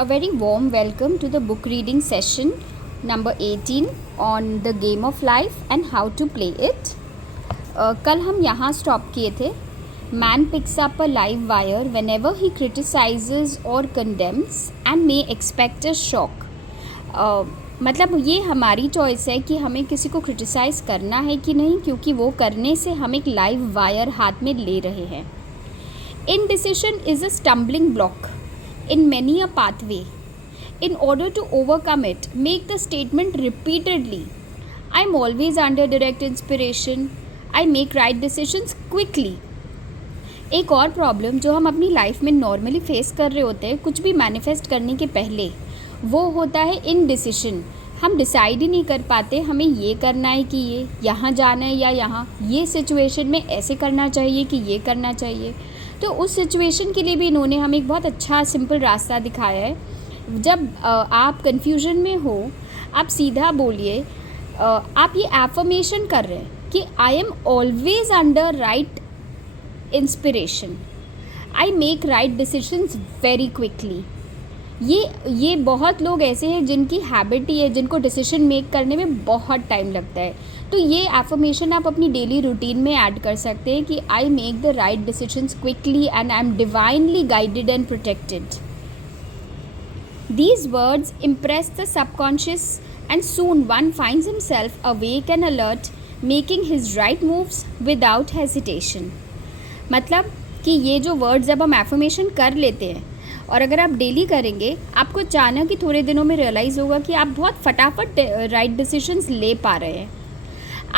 A very warm welcome to the book reading session number 18 on the game of life and how to play it. कल हम यहाँ stop किए थे. Man picks up a live wire whenever he criticizes or condemns and may expect a shock. मतलब ये हमारी choice है कि हमें किसी को क्रिटिसाइज़ करना है कि नहीं, क्योंकि वो करने से हम एक लाइव वायर हाथ में ले रहे हैं. Indecision is a stumbling block in many a pathway. In order to overcome it, make the statement repeatedly. I am always under direct inspiration. I make right decisions quickly. एक और problem जो हम अपनी लाइफ में normally face कर रहे होते हैं कुछ भी मैनिफेस्ट करने के पहले, वो होता है इनडिसिशन. हम डिसाइड ही नहीं कर पाते हमें ये करना है कि ये यहाँ जाना है या यहाँ, ये सिचुएशन में ऐसे करना चाहिए कि ये करना चाहिए. तो उस सिचुएशन के लिए भी इन्होंने हमें एक बहुत अच्छा सिंपल रास्ता दिखाया है. जब आप कन्फ्यूजन में हो, आप सीधा बोलिए, आप ये एफर्मेशन कर रहे हैं कि I am always under right inspiration, I make right decisions very quickly. ये बहुत लोग ऐसे हैं जिनकी हैबिट ही है, जिनको डिसीजन मेक करने में बहुत टाइम लगता है. तो ये एफर्मेशन आप अपनी डेली रूटीन में ऐड कर सकते हैं कि I make the right decisions quickly and I am divinely guided and protected. These words impress the subconscious and soon one finds himself awake and alert, making his right moves without hesitation. मतलब कि ये जो words जब हम affirmation कर लेते हैं और अगर आप डेली करेंगे, आपको अचानक ही थोड़े दिनों में रियलाइज़ होगा कि आप बहुत फटाफट राइट डिसीजंस ले पा रहे हैं.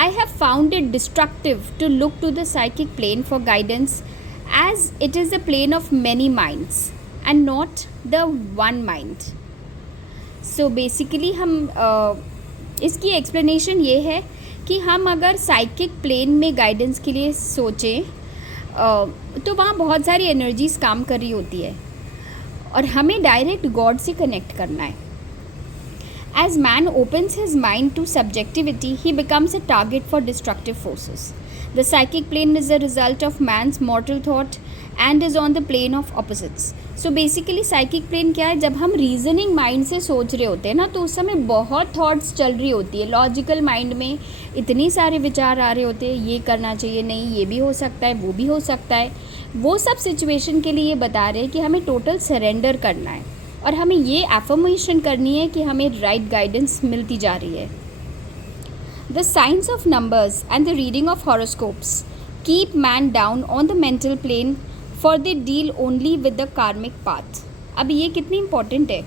I have found it destructive to look to the psychic plane for guidance, as it is a plane of many minds and not the one mind. So basically हम इसकी एक्सप्लेनेशन ये है कि हम अगर साइकिक प्लेन में guidance के लिए सोचें तो वहाँ बहुत सारी एनर्जीज काम कर रही होती है और हमें डायरेक्ट गॉड से कनेक्ट करना है. As man opens his mind to subjectivity, he becomes a target for destructive forces. The psychic plane is a result of man's mortal thought and is on the plane of opposites. So basically psychic plane क्या है, जब हम reasoning mind से सोच रहे होते हैं ना, तो उस समय बहुत थॉट्स चल रही होती है. लॉजिकल माइंड में इतने सारे विचार आ रहे होते हैं, ये करना चाहिए, नहीं ये भी हो सकता है, वो भी हो सकता है. वो सब सिचुएशन के लिए ये बता रहे हैं कि हमें टोटल सरेंडर करना है और हमें ये एफर्मेशन करनी है कि हमें राइट गाइडेंस मिलती जा रही है. The science of numbers and the reading of horoscopes keep man down on the mental plane for they deal only with the karmic path. अब ये कितनी इम्पॉर्टेंट है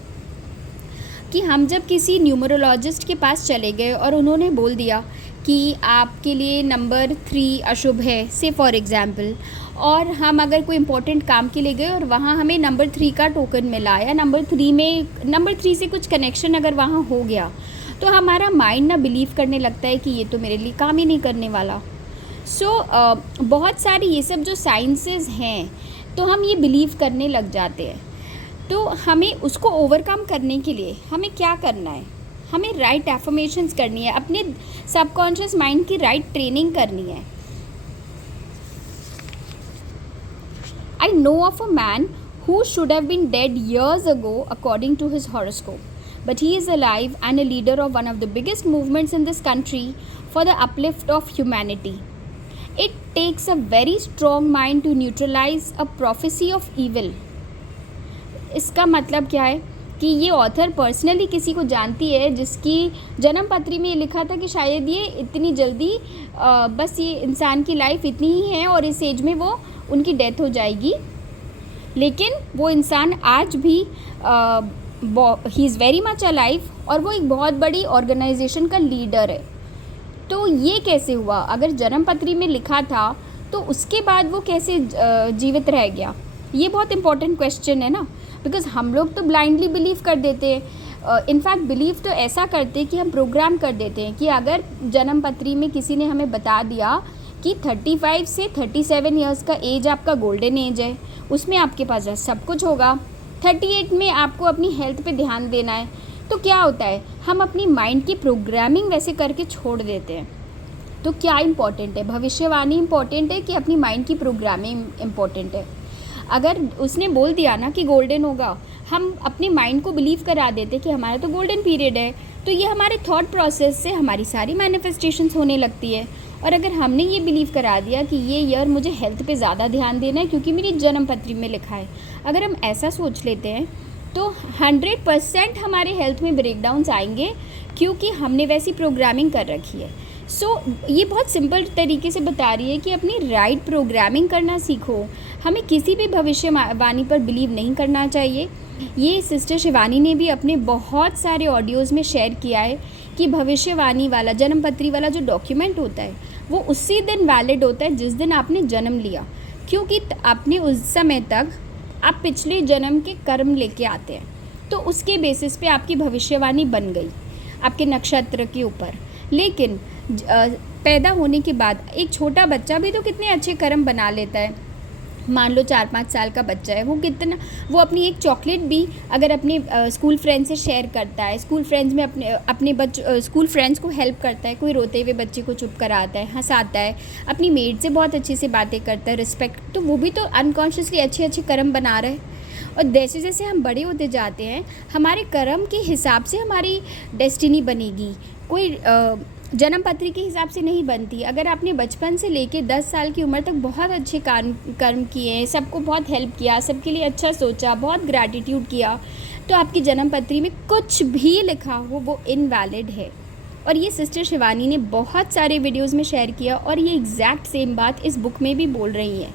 कि हम जब किसी न्यूमरोलॉजिस्ट के पास चले गए और उन्होंने बोल दिया कि आपके लिए नंबर 3 अशुभ है, से फॉर एग्ज़ाम्पल, और हम अगर कोई इम्पोर्टेंट काम के लिए गए और वहाँ हमें नंबर 3 का टोकन मिला या नंबर 3 से कुछ कनेक्शन अगर वहाँ हो गया, तो हमारा माइंड ना बिलीव करने लगता है कि ये तो मेरे लिए काम ही नहीं करने वाला. बहुत सारी ये सब जो साइंसेस हैं, तो हम ये बिलीव करने लग जाते हैं. तो हमें उसको ओवरकम करने के लिए हमें क्या करना है, हमें राइट एफर्मेशंस करनी है, अपने सबकॉन्शियस माइंड की राइट ट्रेनिंग करनी है. I know of a man who should have been dead years ago according to his horoscope, but he is alive and a leader of one of the biggest movements in this country for the uplift of humanity. It takes a very strong mind to neutralize a prophecy of evil. इसका मतलब क्या है कि ये author personally किसी को जानती है जिसकी जन्म पत्री में ये लिखा था कि शायद ये इतनी जल्दी बस ये इंसान की लाइफ इतनी ही है और इस एज में वो उनकी डेथ हो जाएगी. लेकिन वो इंसान आज भी he is very much alive और वो एक बहुत बड़ी ऑर्गेनाइजेशन का लीडर है. तो ये कैसे हुआ? अगर जन्म पत्री में लिखा था तो उसके बाद वो कैसे जीवित रह गया? ये बहुत इंपॉर्टेंट क्वेश्चन है ना, बिकॉज़ हम लोग तो ब्लाइंडली बिलीव कर देते हैं. इनफैक्ट बिलीव तो ऐसा करते हैं कि हम प्रोग्राम कर देते हैं कि अगर जन्म पत्री में किसी ने हमें बता दिया कि 35 से 37 ईयर्स का एज आपका गोल्डन एज है, उसमें आपके पास सब कुछ होगा, 38 में आपको अपनी हेल्थ पे ध्यान देना है, तो क्या होता है, हम अपनी माइंड की प्रोग्रामिंग वैसे करके छोड़ देते हैं. तो क्या इम्पॉर्टेंट है, भविष्यवाणी इम्पॉर्टेंट है कि अपनी माइंड की प्रोग्रामिंग इम्पॉर्टेंट है? अगर उसने बोल दिया ना कि गोल्डन होगा, हम अपने माइंड को बिलीव करा देते कि हमारा तो गोल्डन पीरियड है, तो ये हमारे थॉट प्रोसेस से हमारी सारी मैनिफेस्टेशंस होने लगती है। और अगर हमने ये बिलीव करा दिया कि ये ईयर मुझे हेल्थ पे ज़्यादा ध्यान देना है क्योंकि मेरी जन्म पत्री में लिखा है, अगर हम ऐसा सोच लेते हैं तो 100% हमारे हेल्थ में ब्रेकडाउन्स आएंगे क्योंकि हमने वैसी प्रोग्रामिंग कर रखी है। ये बहुत सिंपल तरीके से बता रही है कि अपनी राइट प्रोग्रामिंग करना सीखो। हमें किसी भी भविष्यवाणी पर बिलीव नहीं करना चाहिए। ये सिस्टर शिवानी ने भी अपने बहुत सारे ऑडियोज़ में शेयर किया है कि भविष्यवाणी वाला जन्मपत्री वाला जो डॉक्यूमेंट होता है वो उसी दिन वैलिड होता है जिस दिन आपने जन्म लिया, क्योंकि आपने उस समय तक आप पिछले जन्म के कर्म लेके आते हैं, तो उसके बेसिस पे आपकी भविष्यवाणी बन गई आपके नक्षत्र के ऊपर। लेकिन पैदा होने के बाद एक छोटा बच्चा भी तो कितने अच्छे कर्म बना लेता है। मान लो 4-5 साल का बच्चा है, वो अपनी एक चॉकलेट भी अगर अपने स्कूल फ्रेंड्स से शेयर करता है, स्कूल फ्रेंड्स में अपने स्कूल फ्रेंड्स को हेल्प करता है, कोई रोते हुए बच्चे को चुप कराता है, हंसाता है, अपनी मेड से बहुत अच्छे से बातें करता है, रिस्पेक्ट, तो वो भी तो अनकॉन्शियसली अच्छे अच्छे कर्म बना रहा है। और जैसे जैसे हम बड़े होते जाते हैं हमारे कर्म के हिसाब से हमारी डेस्टिनी बनेगी, कोई जन्म पत्री के हिसाब से नहीं बनती। अगर आपने बचपन से लेके 10 साल की उम्र तक बहुत अच्छे कर्म किए, सबको बहुत हेल्प किया, सबके लिए अच्छा सोचा, बहुत ग्रैटिट्यूड किया, तो आपकी जन्म पत्री में कुछ भी लिखा हो वो इनवैलिड है। और ये सिस्टर शिवानी ने बहुत सारे वीडियोज़ में शेयर किया और ये एग्जैक्ट सेम बात इस बुक में भी बोल रही है।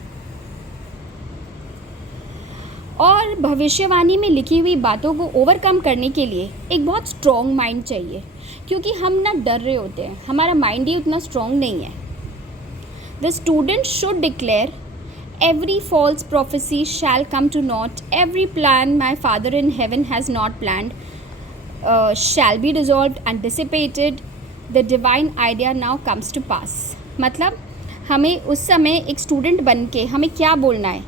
और भविष्यवाणी में लिखी हुई बातों को ओवरकम करने के लिए एक बहुत स्ट्रॉन्ग माइंड चाहिए, क्योंकि हम ना डर रहे होते हैं, हमारा माइंड ही उतना स्ट्रॉन्ग नहीं है। The student should declare every false prophecy shall come to naught, every plan my father in heaven has not planned shall be dissolved and dissipated, the divine idea now comes to pass. मतलब हमें उस समय एक student बन के हमें क्या बोलना है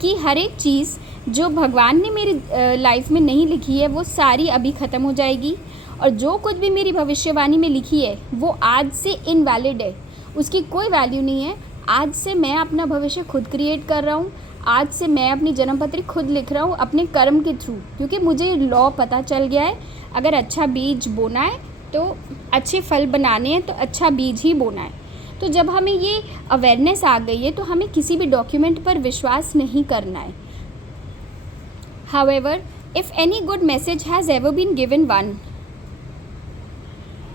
कि हर एक चीज़ जो भगवान ने मेरी लाइफ में नहीं लिखी है वो सारी अभी ख़त्म हो जाएगी, और जो कुछ भी मेरी भविष्यवाणी में लिखी है वो आज से इनवैलिड है, उसकी कोई वैल्यू नहीं है। आज से मैं अपना भविष्य खुद क्रिएट कर रहा हूँ, आज से मैं अपनी जन्मपत्री खुद लिख रहा हूँ अपने कर्म के थ्रू, क्योंकि मुझे लॉ पता चल गया है, अगर अच्छा बीज बोना है तो अच्छे फल बनाने हैं तो अच्छा बीज ही बोना है। तो जब हमें ये अवेयरनेस आ गई है तो हमें किसी भी डॉक्यूमेंट पर विश्वास नहीं करना है। However, if any good message has ever been given one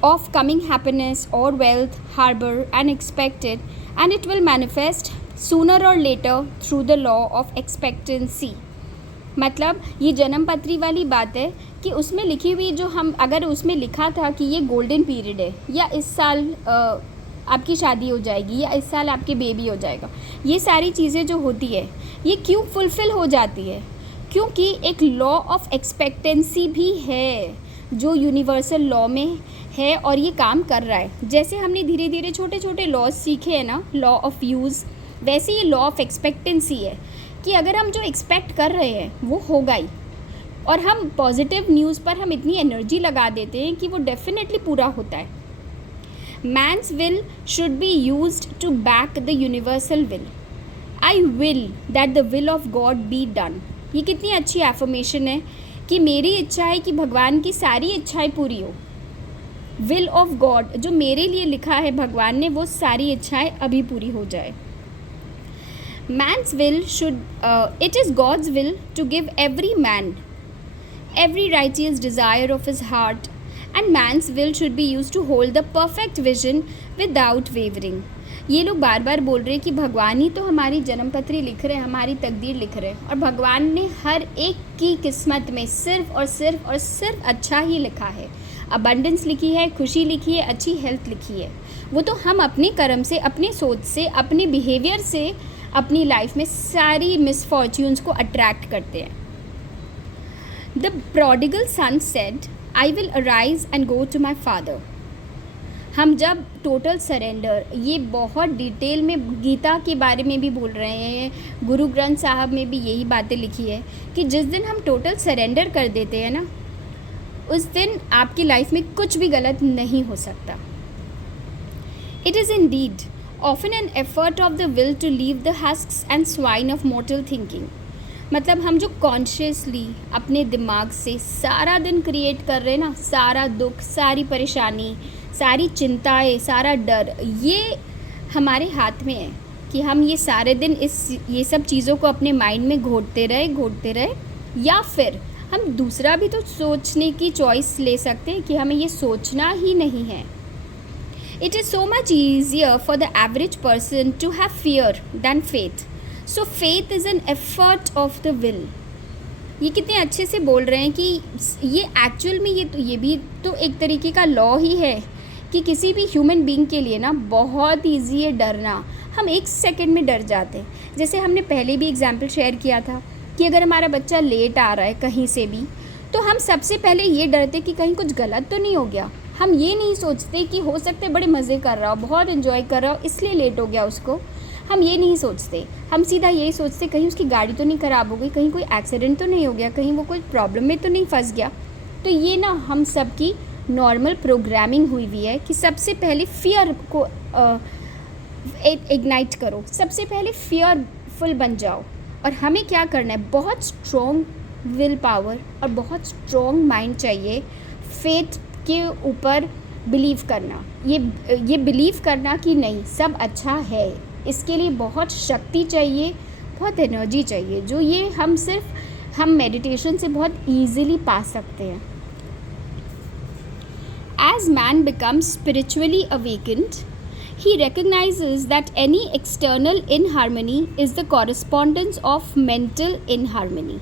of coming happiness or wealth, harbor unexpected, and it will manifest sooner or later through the law of expectancy। मतलब ये जन्म पत्री वाली बात है कि उसमें लिखी हुई जो हम अगर उसमें लिखा था कि ये गोल्डन पीरियड है, या इस साल आपकी शादी हो जाएगी, या इस साल आपके बेबी हो जाएगा, ये सारी चीज़ें जो होती है ये क्यों फुलफ़िल हो जाती है? क्योंकि एक लॉ ऑफ एक्सपेक्टेंसी भी है जो यूनिवर्सल लॉ में है और ये काम कर रहा है। जैसे हमने धीरे धीरे छोटे छोटे लॉज सीखे हैं ना, लॉ ऑफ यूज़, वैसे ये लॉ ऑफ एक्सपेक्टेंसी है कि अगर हम जो एक्सपेक्ट कर रहे हैं वो होगा ही, और हम पॉजिटिव न्यूज़ पर हम इतनी एनर्जी लगा देते हैं कि वो डेफिनेटली पूरा होता है। Man's will should be used to back the universal will. I will that the will of God be done. ये कितनी अच्छी एफर्मेशन है कि मेरी इच्छा है कि भगवान की सारी इच्छाएं पूरी हो। विल ऑफ गॉड, जो मेरे लिए लिखा है भगवान ने, वो सारी इच्छाएं अभी पूरी हो जाए। Man's will should, it is God's will to give every man every righteous desire of his heart, and man's will should be use to hold the perfect vision without wavering. ये लोग बार बार बोल रहे हैं कि भगवान ही तो हमारी जन्मपत्री लिख रहे हैं, हमारी तकदीर लिख रहे हैं, और भगवान ने हर एक की किस्मत में सिर्फ और सिर्फ अच्छा ही लिखा है। अबंडेंस लिखी है, खुशी लिखी है, अच्छी हेल्थ लिखी है। वो तो हम अपने कर्म से, अपनी सोच से, अपने बिहेवियर से अपनी लाइफ में सारी मिसफॉर्च्यून्स को अट्रैक्ट करते हैं। The prodigal son said, I will arise and go to my father. हम जब टोटल सरेंडर, ये बहुत डिटेल में गीता के बारे में भी बोल रहे हैं, गुरु ग्रंथ साहब में भी यही बातें लिखी है कि जिस दिन हम टोटल सरेंडर कर देते हैं ना, उस दिन आपकी लाइफ में कुछ भी गलत नहीं हो सकता। It is indeed often an effort of the will to leave the husks and swine of mortal thinking. मतलब हम जो कॉन्शियसली अपने दिमाग से सारा दिन क्रिएट कर रहे हैं ना, सारा दुख, सारी परेशानी, सारी चिंताएं, सारा डर, ये हमारे हाथ में है कि हम ये सारे दिन ये सब चीज़ों को अपने माइंड में घोटते रहे, या फिर हम दूसरा भी तो सोचने की चॉइस ले सकते हैं कि हमें ये सोचना ही नहीं है। It is so much easier for the average person to have fear than faith, so faith is an effort of the will. ये कितने अच्छे से बोल रहे हैं कि ये एक्चुअल में ये भी तो एक तरीके का लॉ ही है कि किसी भी ह्यूमन बीइंग के लिए ना बहुत ईजी है डरना। हम एक सेकंड में डर जाते हैं। जैसे हमने पहले भी एग्जाम्पल शेयर किया था कि अगर हमारा बच्चा लेट आ रहा है कहीं से भी, तो हम सबसे पहले ये डरते कि कहीं कुछ गलत तो नहीं हो गया। हम ये नहीं सोचते कि हो सकता है बड़े मज़े कर रहा हो, बहुत इन्जॉय कर रहा हो, इसलिए लेट हो गया उसको। हम ये नहीं सोचते, हम सीधा यही सोचते कहीं उसकी गाड़ी तो नहीं ख़राब हो गई, कहीं कोई एक्सीडेंट तो नहीं हो गया, कहीं वो कोई प्रॉब्लम में तो नहीं फंस गया। तो ये ना हम सब की नॉर्मल प्रोग्रामिंग हुई हुई है कि सबसे पहले फियर को इग्नाइट करो, सबसे पहले फियरफुल बन जाओ। और हमें क्या करना है, बहुत स्ट्रॉन्ग विल पावर और बहुत स्ट्रॉन्ग माइंड चाहिए। फेथ के ऊपर बिलीव करना, ये बिलीव करना कि नहीं सब अच्छा है, इसके लिए बहुत शक्ति चाहिए, बहुत एनर्जी चाहिए, जो ये हम मेडिटेशन से बहुत ईजिली पा सकते हैं। As man becomes spiritually awakened, he recognizes that any external inharmony is the correspondence of mental inharmony.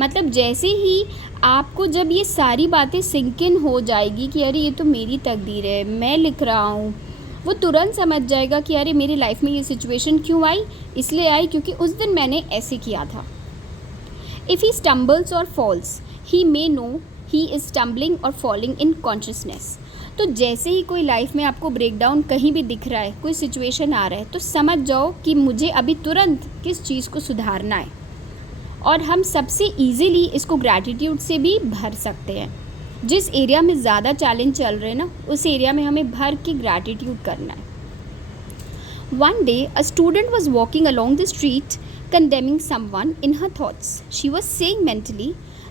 मतलब जैसे ही आपको जब ये सारी बातें सिंक इन हो जाएगी कि अरे ये तो मेरी तकदीर है, मैं लिख रहा हूँ, वो तुरंत समझ जाएगा कि अरे मेरी लाइफ में ये सिचुएशन क्यों आई, इसलिए आई क्योंकि उस दिन मैंने ऐसे किया था। If he stumbles or falls, he may know he is stumbling और फॉलिंग इन कॉन्शियसनेस। तो जैसे ही कोई लाइफ में आपको ब्रेकडाउन कहीं भी दिख रहा है, कोई सिचुएशन आ रहा है, तो समझ जाओ कि मुझे अभी तुरंत किस चीज़ को सुधारना है। और हम सबसे ईजीली इसको ग्रैटिट्यूड से भी भर सकते हैं। जिस एरिया में ज़्यादा चैलेंज चल रहे हैं ना, उस एरिया में हमें भर के ग्रैटिट्यूड करना है। One day a student was walking along the street condemning someone in her thoughts. She was saying mentally,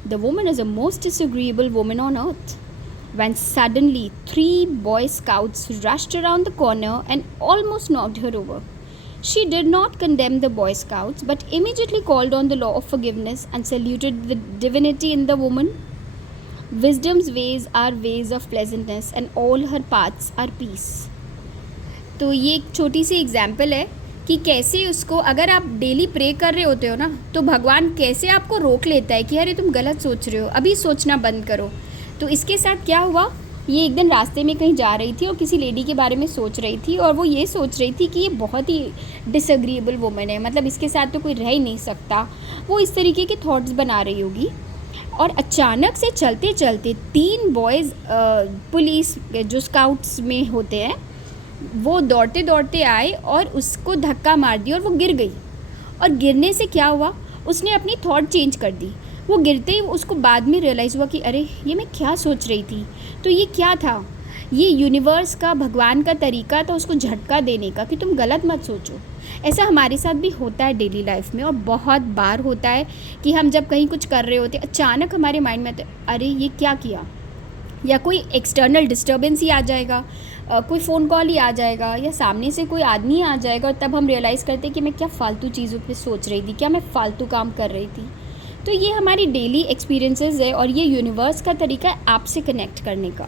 the woman is the most disagreeable woman on earth. When suddenly 3 Boy Scouts rushed around the corner and almost knocked her over. She did not condemn the Boy Scouts, but immediately called on the law of forgiveness and saluted the divinity in the woman. Wisdom's ways are ways of pleasantness and all her paths are peace. तो ये एक छोटी सी example है कि कैसे उसको, अगर आप डेली प्रे कर रहे होते हो ना, तो भगवान कैसे आपको रोक लेता है कि अरे तुम गलत सोच रहे हो, अभी सोचना बंद करो। तो इसके साथ क्या हुआ, ये एक दिन रास्ते में कहीं जा रही थी और किसी लेडी के बारे में सोच रही थी, और वो ये सोच रही थी कि ये बहुत ही डिसएग्रीएबल वुमन है, मतलब इसके साथ तो कोई रह ही नहीं सकता। वो इस तरीके के थॉट्स बना रही होगी। और अचानक से चलते चलते 3 बॉयज़ पुलिस जो स्काउट्स में होते हैं, वो दौड़ते दौड़ते आए और उसको धक्का मार दिया और वो गिर गई। और गिरने से क्या हुआ, उसने अपनी थॉट चेंज कर दी। वो गिरते ही उसको बाद में रियलाइज़ हुआ कि अरे ये मैं क्या सोच रही थी। तो ये क्या था, ये यूनिवर्स का, भगवान का तरीका था उसको झटका देने का कि तुम गलत मत सोचो। ऐसा हमारे साथ भी होता है डेली लाइफ में, और बहुत बार होता है कि हम जब कहीं कुछ कर रहे होते अचानक हमारे माइंड में आता है अरे ये क्या किया, या कोई एक्सटर्नल डिस्टर्बेंस ही आ जाएगा, कोई फ़ोन कॉल ही आ जाएगा, या सामने से कोई आदमी आ जाएगा, और तब हम रियलाइज़ करते हैं कि मैं क्या फ़ालतू चीज़ों पे सोच रही थी, क्या मैं फ़ालतू काम कर रही थी। तो ये हमारी डेली एक्सपीरियंसेस है, और ये यूनिवर्स का तरीका है आपसे कनेक्ट करने का।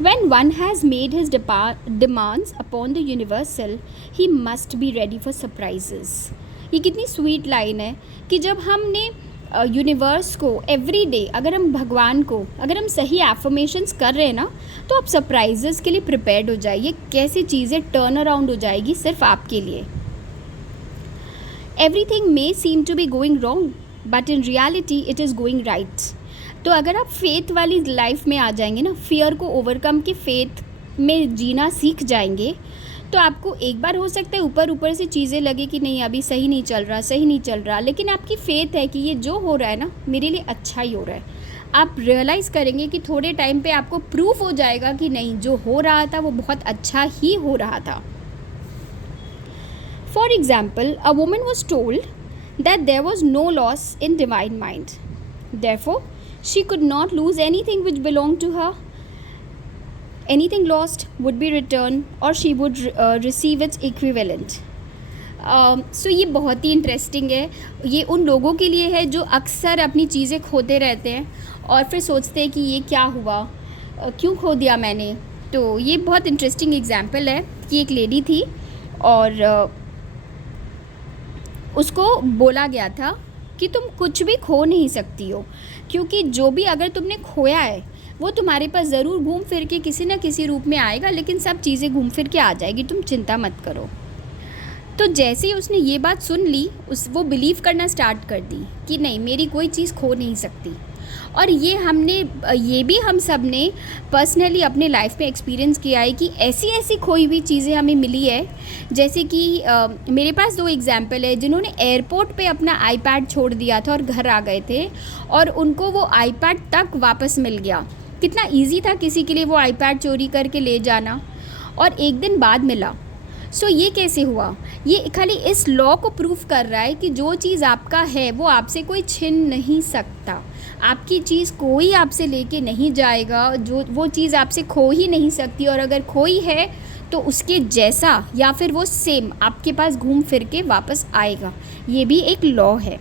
When one has made his demands upon the universal, he must be ready for surprises. ये कितनी स्वीट लाइन है कि जब हमने यूनिवर्स को एवरी डे, अगर हम भगवान को, अगर हम सही एफर्मेशंस कर रहे हैं ना, तो आप सरप्राइजेस के लिए प्रिपेयर्ड हो जाइए। कैसी चीज़ें टर्न अराउंड हो जाएगी सिर्फ आपके लिए। Everything may seem to be going wrong, but in reality it is going right. तो अगर आप फेथ वाली लाइफ में आ जाएंगे ना, फियर को ओवरकम के फेथ में जीना सीख जाएंगे, तो आपको एक बार हो सकता है ऊपर ऊपर से चीज़ें लगे कि नहीं अभी सही नहीं चल रहा, लेकिन आपकी फेथ है कि ये जो हो रहा है ना मेरे लिए अच्छा ही हो रहा है। आप रियलाइज़ करेंगे कि थोड़े टाइम पे आपको प्रूफ हो जाएगा कि नहीं, जो हो रहा था वो बहुत अच्छा ही हो रहा था. For example, a woman was told that there was no loss in divine mind, therefore she could not lose anything which belong to her. Anything lost would be returned or she would receive its equivalent. सो ये बहुत ही interesting है. ये उन लोगों के लिए है जो अक्सर अपनी चीज़ें खोते रहते हैं और फिर सोचते हैं कि ये क्या हुआ, क्यों खो दिया मैंने. तो ये बहुत इंटरेस्टिंग एग्जाम्पल है कि एक लेडी थी और उसको बोला गया था कि तुम कुछ भी खो नहीं सकती हो, क्योंकि जो भी अगर तुमने खोया है वो तुम्हारे पास ज़रूर घूम फिर के किसी न किसी रूप में आएगा, लेकिन सब चीज़ें घूम फिर के आ जाएगी, तुम चिंता मत करो. तो जैसे ही उसने ये बात सुन ली, वो बिलीव करना स्टार्ट कर दी कि नहीं, मेरी कोई चीज़ खो नहीं सकती. और ये भी हम सब ने पर्सनली अपने लाइफ में एक्सपीरियंस किया है कि ऐसी ऐसी खोई हुई चीज़ें हमें मिली है. जैसे कि मेरे पास 2 एग्जाम्पल है जिन्होंने एयरपोर्ट पे अपना आईपैड छोड़ दिया था और घर आ गए थे और उनको वो आईपैड तक वापस मिल गया. कितना इजी था किसी के लिए वो आईपैड चोरी करके ले जाना, और एक दिन बाद मिला. सो ये कैसे हुआ? ये खाली इस लॉ को प्रूफ कर रहा है कि जो चीज़ आपका है वो आपसे कोई छीन नहीं सकता. आपकी चीज़ कोई आपसे लेके नहीं जाएगा, जो वो चीज़ आपसे खो ही नहीं सकती, और अगर खोई है तो उसके जैसा या फिर वो सेम आपके पास घूम फिर के वापस आएगा. ये भी एक लॉ है.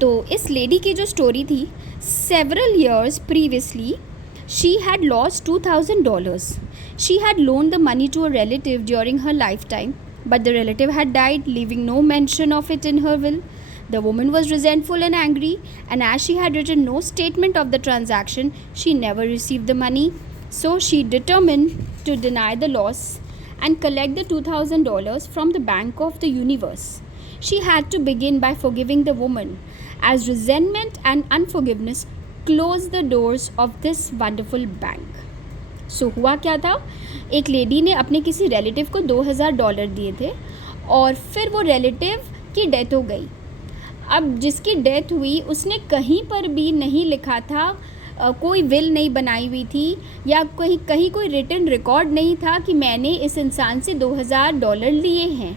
तो इस लेडी की जो स्टोरी थी, several years previously she had lost $2,000. She had loaned the money to a relative during her lifetime, but the relative had died, leaving no mention of it in her will. The woman was resentful and angry, and as she had written no statement of the transaction, she never received the money. So she determined to deny the loss and collect the $2,000 from the Bank of the Universe. She had to begin by forgiving the woman, as resentment and unforgiveness closed the doors of this wonderful bank. So हुआ क्या था, एक lady ने अपने किसी relative को $2,000 दिए थे और फिर वो रिलेटिव की डेथ हो गई. अब जिसकी डेथ हुई उसने कहीं पर भी नहीं लिखा था, कोई विल नहीं बनाई हुई थी, या कहीं कोई रिटन रिकॉर्ड नहीं था कि मैंने इस इंसान से $2,000 लिए हैं.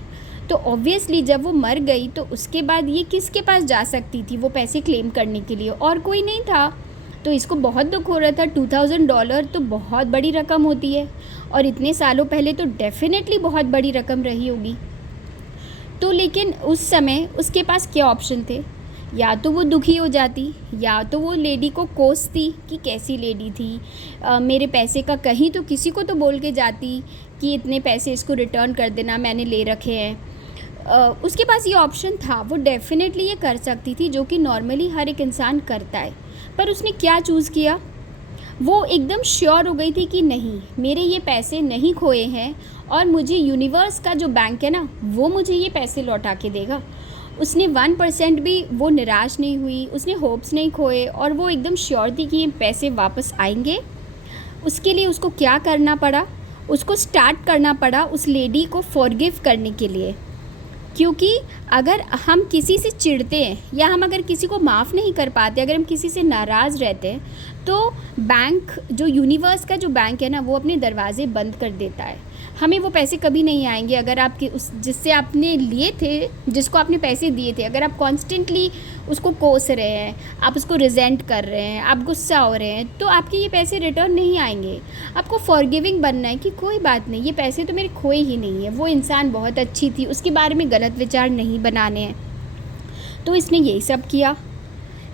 तो ऑब्वियसली जब वो मर गई तो उसके बाद ये किसके पास जा सकती थी वो पैसे क्लेम करने के लिए? और कोई नहीं था. तो इसको बहुत दुख हो रहा था. $2,000 तो बहुत बड़ी रकम होती है, और इतने सालों पहले तो डेफिनेटली बहुत बड़ी रकम रही होगी. तो लेकिन उस समय उसके पास क्या ऑप्शन थे? या तो वो दुखी हो जाती, या तो वो लेडी को कोसती कि कैसी लेडी थी, मेरे पैसे का कहीं तो किसी को तो बोल के जाती कि इतने पैसे इसको रिटर्न कर देना, मैंने ले रखे हैं. उसके पास ये ऑप्शन था, वो डेफिनेटली ये कर सकती थी, जो कि नॉर्मली हर एक इंसान करता है. पर उसने क्या चूज़ किया? वो एकदम श्योर हो गई थी कि नहीं, मेरे ये पैसे नहीं खोए हैं और मुझे यूनिवर्स का जो बैंक है ना, वो मुझे ये पैसे लौटा के देगा. उसने 1% भी वो निराश नहीं हुई, उसने होप्स नहीं खोए, और वो एकदम श्योर थी कि ये पैसे वापस आएंगे. उसके लिए उसको क्या करना पड़ा? उसको स्टार्ट करना पड़ा उस लेडी को फॉरगिव करने के लिए. क्योंकि अगर हम किसी से चिढ़ते हैं या हम अगर किसी को माफ़ नहीं कर पाते, अगर हम किसी से नाराज़ रहते हैं, तो बैंक, जो यूनिवर्स का जो बैंक है ना, वो अपने दरवाजे बंद कर देता है. हमें वो पैसे कभी नहीं आएंगे. अगर आपके उस जिससे आपने लिए थे, जिसको आपने पैसे दिए थे, अगर आप कॉन्स्टेंटली उसको कोस रहे हैं, आप उसको रिजेंट कर रहे हैं, आप गुस्सा हो रहे हैं, तो आपके ये पैसे रिटर्न नहीं आएंगे. आपको फॉरगिविंग बनना है कि कोई बात नहीं, ये पैसे तो मेरे खोए ही नहीं है, वो इंसान बहुत अच्छी थी, उसके बारे में गलत विचार नहीं बनाने हैं. तो इसने यही सब किया.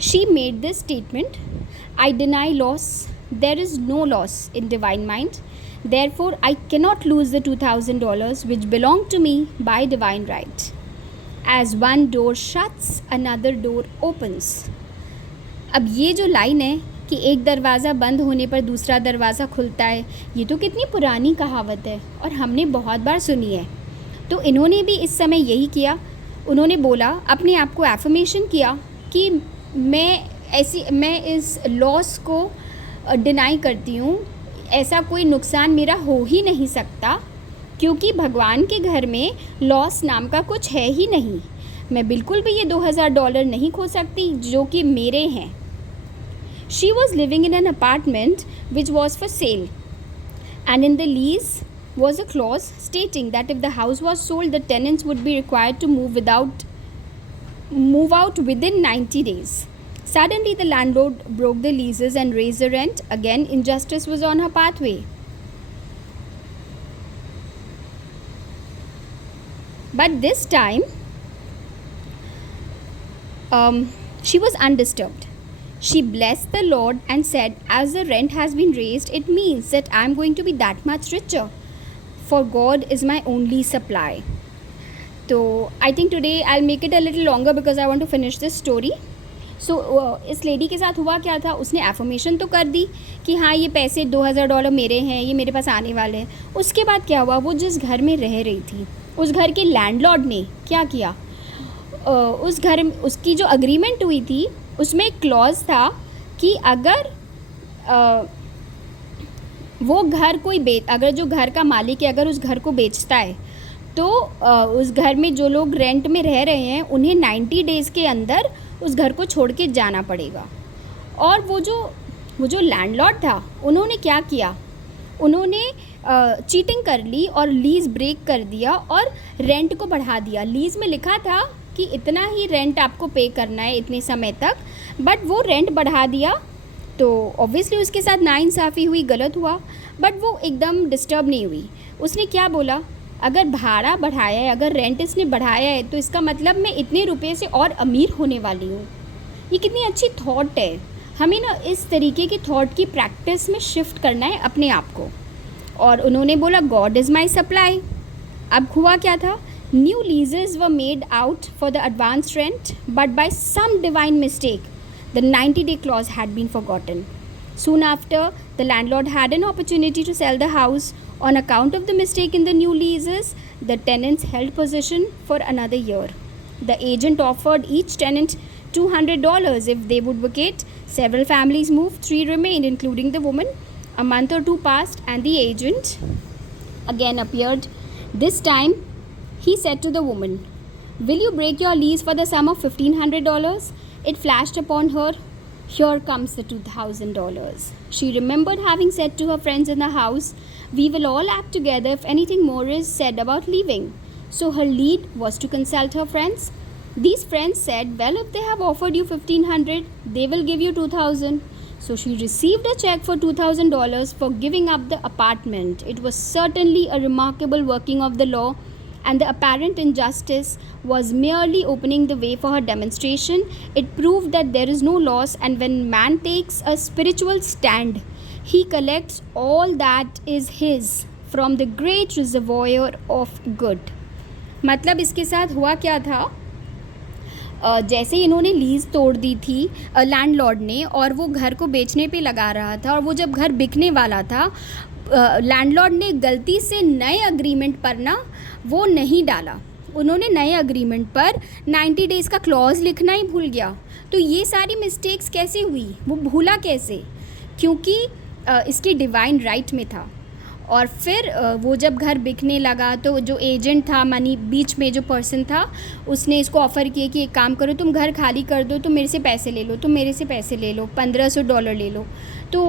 She made this statement, I deny loss, there is no loss in divine mind, therefore I cannot lose the $2,000 which belong to me by divine right. As one door shuts, another door opens. अब ये जो line है कि एक दरवाज़ा बंद होने पर दूसरा दरवाज़ा खुलता है, ये तो कितनी पुरानी कहावत है और हमने बहुत बार सुनी है. तो इन्होंने भी इस समय यही किया. उन्होंने बोला, अपने आप को एफर्मेशन किया कि मैं इस लॉस को डिनाई करती हूँ, ऐसा कोई नुकसान मेरा हो ही नहीं सकता, क्योंकि भगवान के घर में लॉस नाम का कुछ है ही नहीं. मैं बिल्कुल भी ये $2,000 नहीं खो सकती जो कि मेरे हैं. She was living in an apartment which was for sale, and in the lease was a clause stating that if the house was sold, the tenants would be required to move out within 90 days. Suddenly, the landlord broke the leases and raised the rent. Again, injustice was on her pathway. But this time, she was undisturbed. She blessed the Lord and said, as the rent has been raised, it means that I am going to be that much richer. For God is my only supply. So I think today I'll make it a little longer because I want to finish this story. So इस lady के साथ हुआ क्या था, उसने affirmation तो कर दी कि हाँ ये पैसे $2000 मेरे हैं, ये मेरे पास आने वाले हैं. उसके बाद क्या हुआ, वो जिस घर में रह रही थी उस घर के लैंडलॉर्ड ने क्या किया, उस घर उसकी जो अग्रीमेंट हुई थी उसमें एक क्लॉज था कि अगर वो घर कोई अगर जो घर का मालिक है अगर उस घर को बेचता है तो उस घर में जो लोग रेंट में रह रहे हैं उन्हें 90 डेज़ के अंदर उस घर को छोड़ के जाना पड़ेगा. और वो जो लैंडलॉर्ड था उन्होंने क्या किया, उन्होंने चीटिंग कर ली और लीज़ ब्रेक कर दिया और रेंट को बढ़ा दिया. लीज़ में लिखा था कि इतना ही रेंट आपको पे करना है इतने समय तक, बट वो रेंट बढ़ा दिया. तो ऑब्वियसली उसके साथ नाइंसाफ़ी हुई, गलत हुआ, बट वो एकदम डिस्टर्ब नहीं हुई. उसने क्या बोला, अगर भाड़ा बढ़ाया है, अगर रेंट इसने बढ़ाया है तो इसका मतलब मैं इतने रुपए से और अमीर होने वाली हूँ. ये कितनी अच्छी थॉट है. हमें ना इस तरीके की थॉट की प्रैक्टिस में शिफ्ट करना है अपने आप को. और उन्होंने बोला गॉड इज़ माई सप्लाई. अब हुआ क्या था, new leases were made out for the advance rent, but by some divine mistake the 90-day clause had been forgotten. Soon after, the landlord had an opportunity to sell the house. On account of the mistake in the new leases, the tenants held possession for another year. The agent offered each tenant $200 if they would vacate. Several families moved, 3 remained, including the woman. A month or 2 passed, and the agent again appeared. This time, he said to the woman, "Will you break your lease for the sum of $1,500? It flashed upon her, here comes the $2,000. She remembered having said to her friends in the house, we will all act together if anything more is said about leaving. So her lead was to consult her friends. These friends said, well, if they have offered you $1,500, they will give you $2,000. So she received a check for $2,000 for giving up the apartment. It was certainly a remarkable working of the law, and the apparent injustice was merely opening the way for her demonstration. It proved that there is no loss, and when man takes a spiritual stand, he collects all that is his from the great reservoir of good. मतलब इसके साथ हुआ क्या था, जैसे इन्होंने lease तोड़ दी थी लैंडलॉर्ड ने और वो घर को बेचने पे लगा रहा था, और वो जब घर बिकने वाला था लैंडलॉर्ड ने गलती से नए अग्रीमेंट पर ना वो नहीं डाला. उन्होंने नए अग्रीमेंट पर 90 डेज़ का क्लॉज लिखना ही भूल गया. तो ये सारी मिस्टेक्स कैसे हुई, वो भूला कैसे, क्योंकि इसकी डिवाइन राइट में था. और फिर वो जब घर बिकने लगा तो जो एजेंट था, मनी बीच में जो पर्सन था, उसने इसको ऑफ़र किया कि एक काम करो, तुम घर खाली कर दो, तुम मेरे से पैसे ले लो, तुम मेरे से पैसे ले लो, $1500 ले लो. तो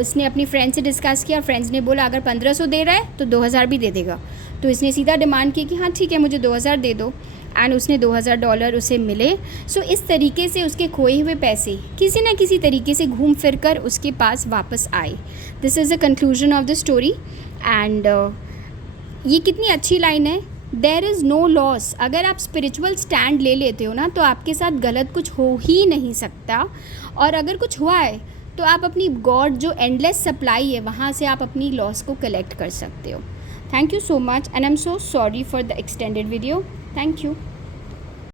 उसने अपनी फ्रेंड से डिस्कस किया. फ्रेंड्स ने बोला अगर 1500 दे रहा है तो 2000 भी दे देगा. तो इसने सीधा डिमांड की कि हाँ ठीक है मुझे 2000 दे दो, एंड उसने $2000 उसे मिले. सो इस तरीके से उसके खोए हुए पैसे किसी न किसी तरीके से घूम फिर कर उसके पास वापस आए. This is the conclusion of the story. And ये कितनी अच्छी लाइन है, देयर इज़ नो लॉस. अगर आप स्पिरिचुअल स्टैंड ले लेते हो ना तो आपके साथ गलत कुछ हो ही नहीं सकता. और अगर कुछ हुआ है तो आप अपनी गॉड जो एंडलेस सप्लाई है वहाँ से आप अपनी लॉस को कलेक्ट कर सकते हो. Thank you so much, and I'm so sorry for the extended video. Thank you.